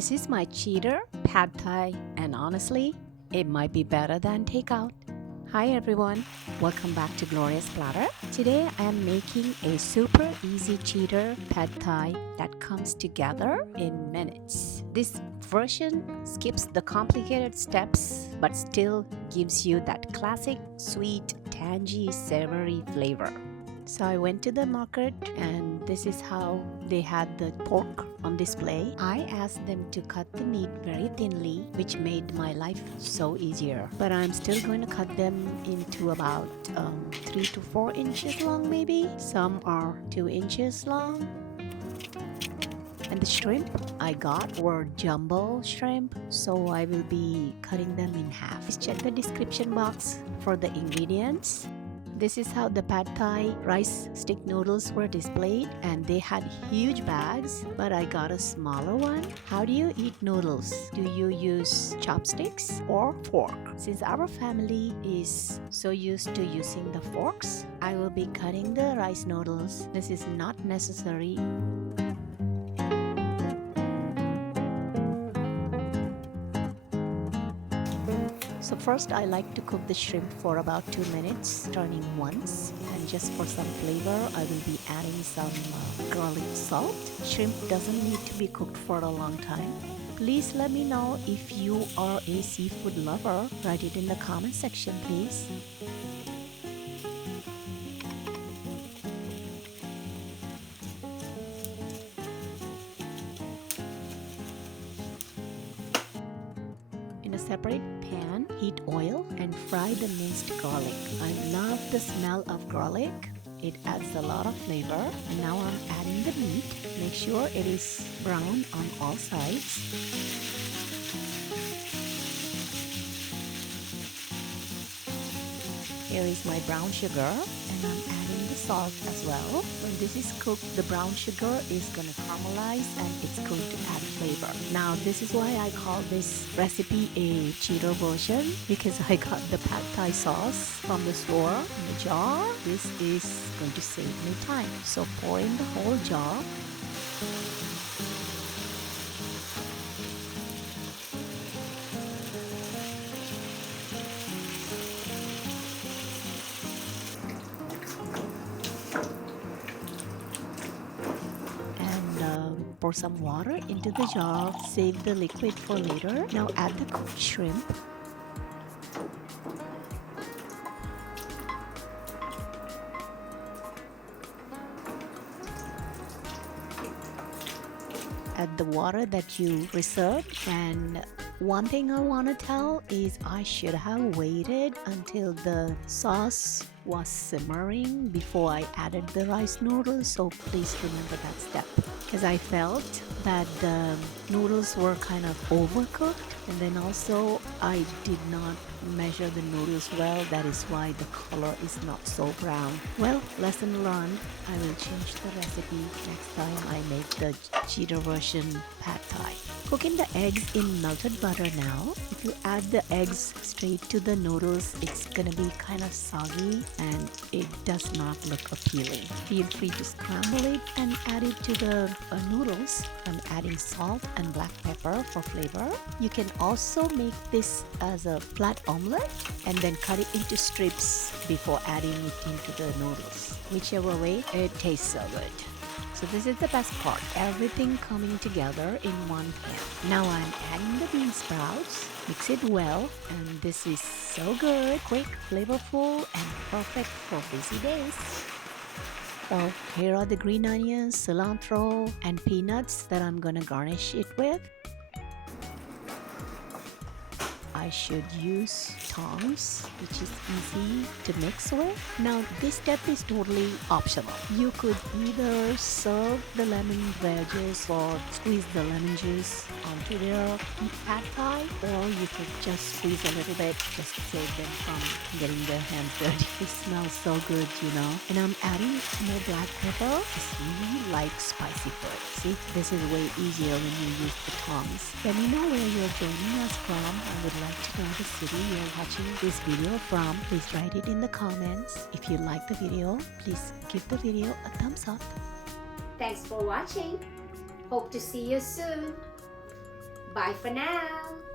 This is my cheater pad thai, and honestly, it might be better than takeout. Hi everyone, welcome back to Glorious Platter. Today I am making a super easy cheater pad thai that comes together in minutes. This version skips the complicated steps but still gives you that classic sweet, tangy, savory flavor. So I went to the market and this is how they had the pork on display. I asked them to cut the meat very thinly, which made my life so easier. But I'm still going to cut them into about 3 to 4 inches long maybe. Some are 2 inches long. And the shrimp I got were jumbo shrimp, so I will be cutting them in half. Please check the description box for the ingredients. This is how the pad thai rice stick noodles were displayed, and they had huge bags, but I got a smaller one. How do you eat noodles? Do you use chopsticks or fork? Since our family is so used to using the forks, I will be cutting the rice noodles. This is not necessary. So first I like to cook the shrimp for about 2 minutes, turning once, and just for some flavor I will be adding some garlic salt. Shrimp doesn't need to be cooked for a long time. Please let me know if you are a seafood lover. Write it in the comment section please. In a separate pan, heat oil and fry the minced garlic. I love the smell of garlic. It adds a lot of flavor. And now I'm adding the meat. Make sure it is brown on all sides. Here is my brown sugar, and I'm adding the salt as well. When this is cooked, the brown sugar is going to caramelize and it's going to add flavor. Now this is why I call this recipe a cheater version, because I got the pad thai sauce from the store in the jar. This is going to save me time. So pour in the whole jar. Pour some water into the jar, save the liquid for later. Now add the cooked shrimp. Add the water that you reserved, and one thing I want to tell is I should have waited until the sauce was simmering before I added the rice noodles, so please remember that step, because I felt that the noodles were kind of overcooked, and then also I did not measure the noodles well. That is why the color is not so brown. Well, lesson learned. I will change the recipe next time I make the cheater version pad thai. Cooking the eggs in melted butter now. If you add the eggs straight to the noodles, it's gonna be kind of soggy and it does not look appealing. Feel free to scramble it and add it to the noodles. I'm adding salt and black pepper for flavor. You can also make this as a flat omelette and then cut it into strips before adding it into the noodles. Whichever way, it tastes so good. So this is the best part, everything coming together in one pan. Now I'm adding the bean sprouts, mix it well, and this is so good, quick, flavorful, and perfect for busy days. So here are the green onions, cilantro, and peanuts that I'm gonna garnish it with. I should use tongs, which is easy to mix with. Now this step is totally optional. You could either serve the lemon wedges or squeeze the lemon juice onto their pad thai, or you could just squeeze a little bit just to save them from getting their hands dirty. It smells so good, you know. And I'm adding more black pepper. I really like spicy food. See, this is way easier when you use the tongs. Let me know where you're joining us from. I would like to know the city you're watching this video from. Please write it in the comments. If you like the video, please give the video a thumbs up. Thanks for watching. Hope to see you soon. Bye for now.